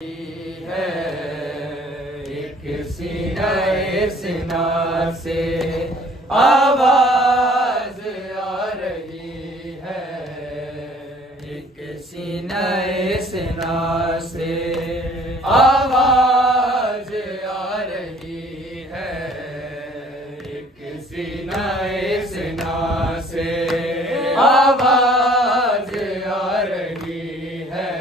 है एक सीना से आवाज आ रही है, एक सीना से आवाज आ रही है, एक सीना से आवाज आ रही है,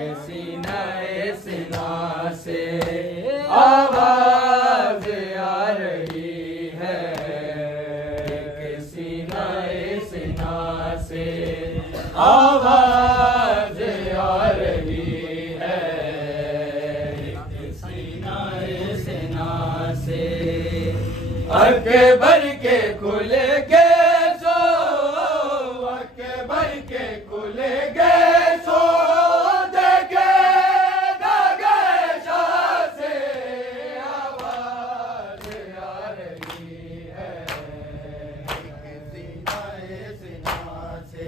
एक सीना से आवाज आ रही है, एक सीना से आवाज आ रही है, एक सीना से अकबर के कुल के सो, अकबर के कुल के सो देखे दागे शाह से आवाज आ रही है, एक सीना से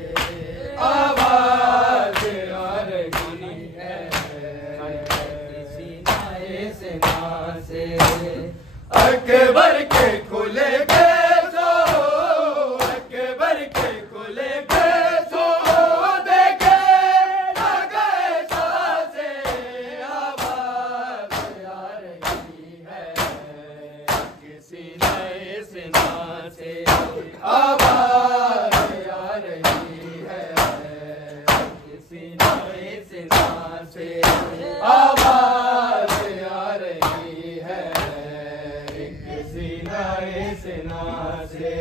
आवाज आ रही है, एक सीना से अकबर के खुले के सो, अकबर के खुले के सो देखे दागे शाह से आवाज आ रही है, किसी नए सीना से आवाज आ रही है, किसी नए सीना से आवाज आ रही है, सीना से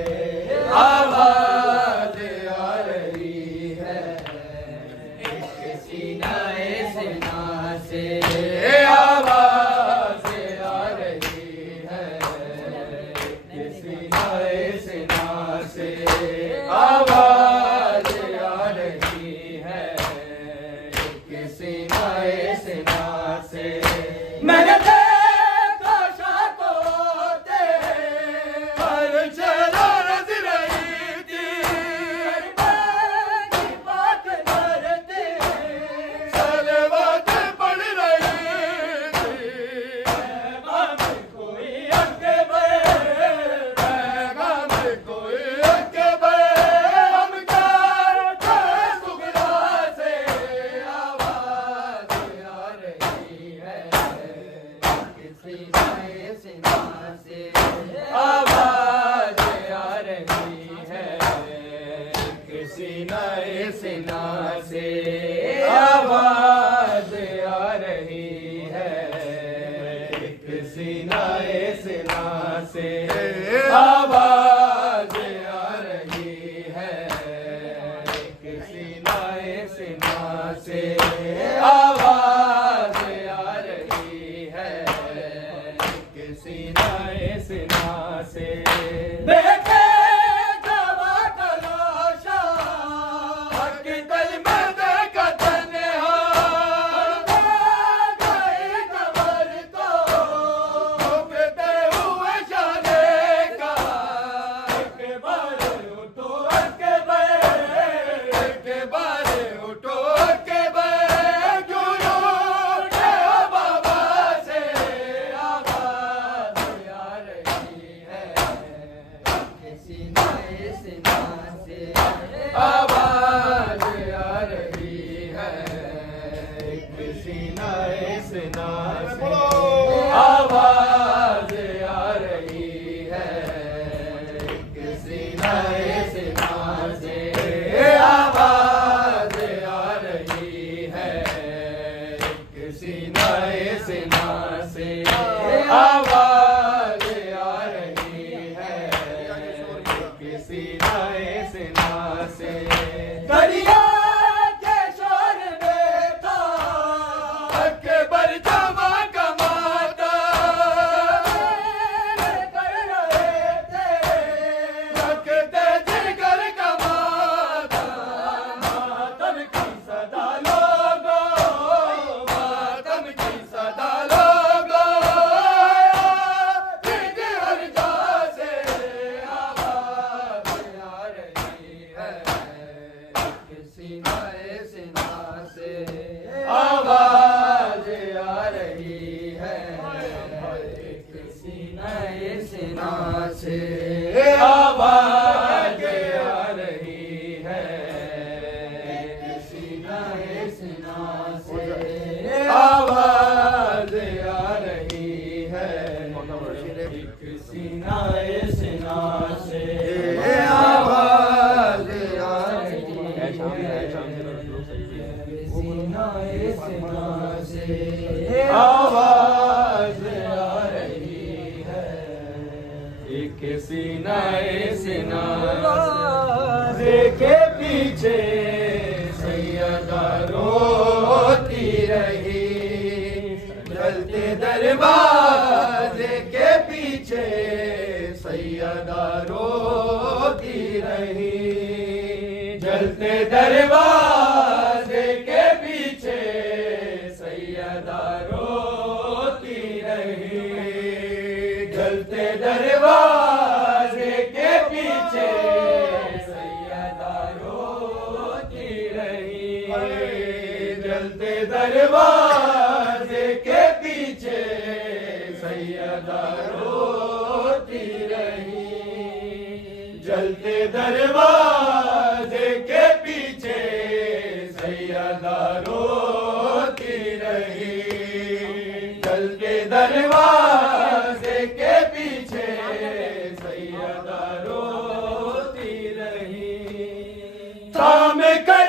आवाज आ रही है, एक सीना से आवाज आ रही है, एक सीना से आवाज आ रही है, एक सीना से मैंने आवाज आ रही है, किसी नए सीना से आवाज आ रही है, किसी नए सीना से आवाज आ रही है, किसी नए सीना से आवाज आ रही है, किसी नए सीना से देखे गवा तलाशा हक दिल में देखा तन्हा गए कबर तो उठते हुए जाने का, एक बार उठो के बैठ, एक बार उठो के बैठ, क्यों रूठे हो बाबा से आवाज आ रही है, किसी नए सीना से आवाज आ रही है, किसी नए सीना से आवाज आ रही है, किसी नए सीना से आवाज आ रही है, किसी नए सीना से आवाज आ रही है, किसी नए सीना से दरिया के शोर में था अकबर जमा कमाता कर रहे थे, रखते जिगर कमाता, मातम की सदा लोगो, मातम की सदा लोगो से आवाज आ रही है, एक सीनाए सिना से आवाज आ रही है, सीनाए सिना से आवाज आ रही है, एक सीनाए सिना के पीछे सैयदा रोती रही, जलते दरवाजे के पीछे सैयदा रोती रही, जलते दरवाजे के पीछे सैयदा रोती रही, जलते दरवाजे के पीछे जलते दरवाजे के पीछे सैयदा रोती रही, जलते दरवाजे के पीछे सैयदा रोती रही, जलते दरवाजे के पीछे सैयदा रोती रही, थाम कर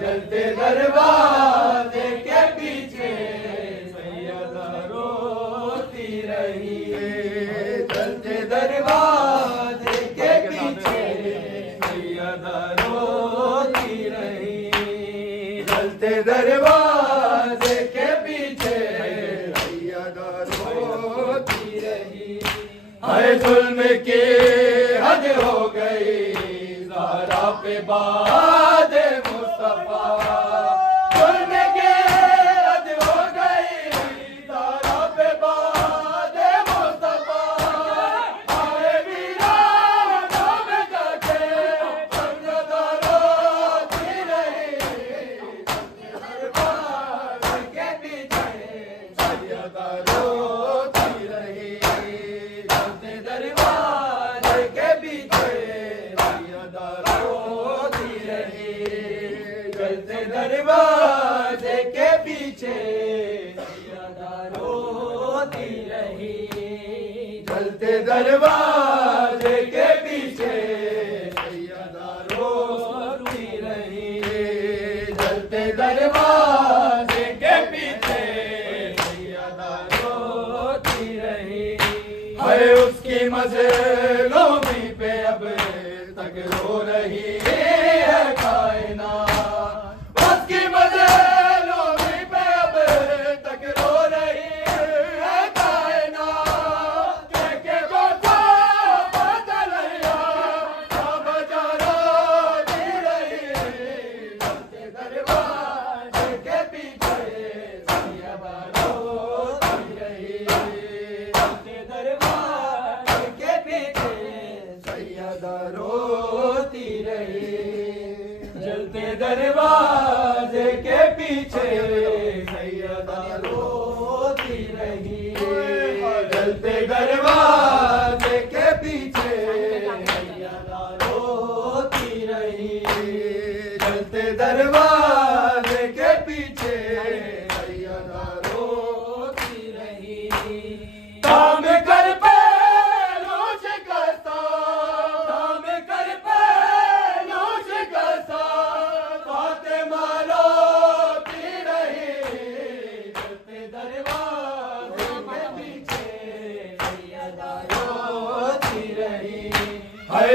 जलते दरवाजे के पीछे सैयदा रोती रही, जलते दरवाजे के पीछे सैयदा रोती रही, जलते दरवाजे के पीछे सैयदा रोती रही, हाय जुल्म की हद हो गई ज़हरा पे बाद मुस्तफा, जुल्म की हद हो गई ज़हरा पे बाद मुस्तफा, आए वीरान नाम करके सैयदा रोती रही, दरबार के पीछे सैयदा रोती रही, दरबार के पीछे सैयदा रोती रही, जलते दरवाजे के पीछे सैयदा रोती रही, जलते दरवाजे के पीछे सैयदा रोती रही, जलते दरवाजे के पीछे सैयदा रोती रही, है उसकी मज़लूमी पे अब तक रो रही है कायनात, उसकी मज़लूमी पे अब तक रो रही है कायनात, के गोता बदलिया सब रोती रही, जलते दरवाजे के पीछे सैयदा रोती रही, जलते दरवाजे के पीछे सैयदा रोती रही, जलते दरवाजे के पीछे सैयदा रोती रही, जलते दरवाजे के पीछे सैयदा रोती रही, जलते दरवाजे के पीछे सैयदा रोती रही, काम कर पे लूच करता, काम कर पे लूच करता, फातिमा रोती रही,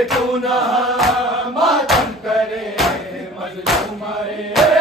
क्यों ना मातम करे मजलूम आए